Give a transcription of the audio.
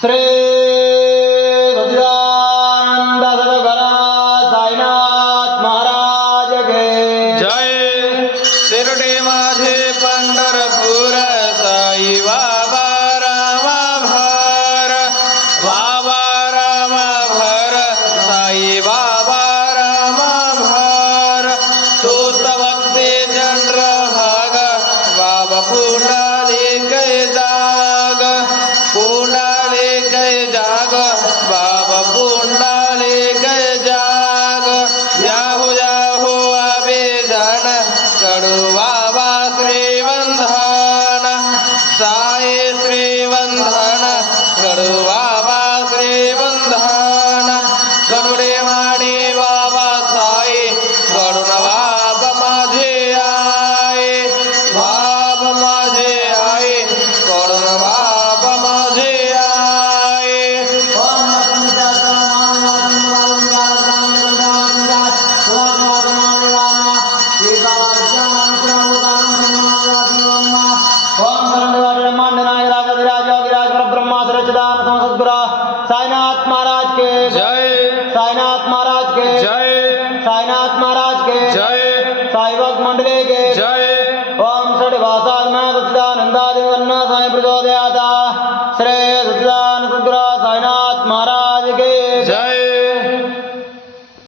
श्री सच्चिदानंद सद्गुरु साईनाथ महाराज के जय. शिर्डी माझे पंढरपूर साई बाबा रामा भर, बाबा रामा भर, साई बाबा रामा भर. तूत भक्ती चंद्रभाग बाबा पुंडलिक जाग, पुंडलिक जाग बाबा पुंडलिक जाग. याहू याहू अभिजान कडू बाबा श्रीवंधन, साई श्रीवंधन कडू बाबा श्रीवंधन. गरुडे माडी बाबा साई कडून बाबा माझे आई, बाबा माझे आई कडून बाबा माझे आई. साईनाथ महाराज के जय. साईनाथ महाराज के जय. साईनाथ महाराज के जय. साई भक्त मंडली के जय. ओम षड भाषा सच्चिदानंदादि वर्ण साई प्रचोदयात्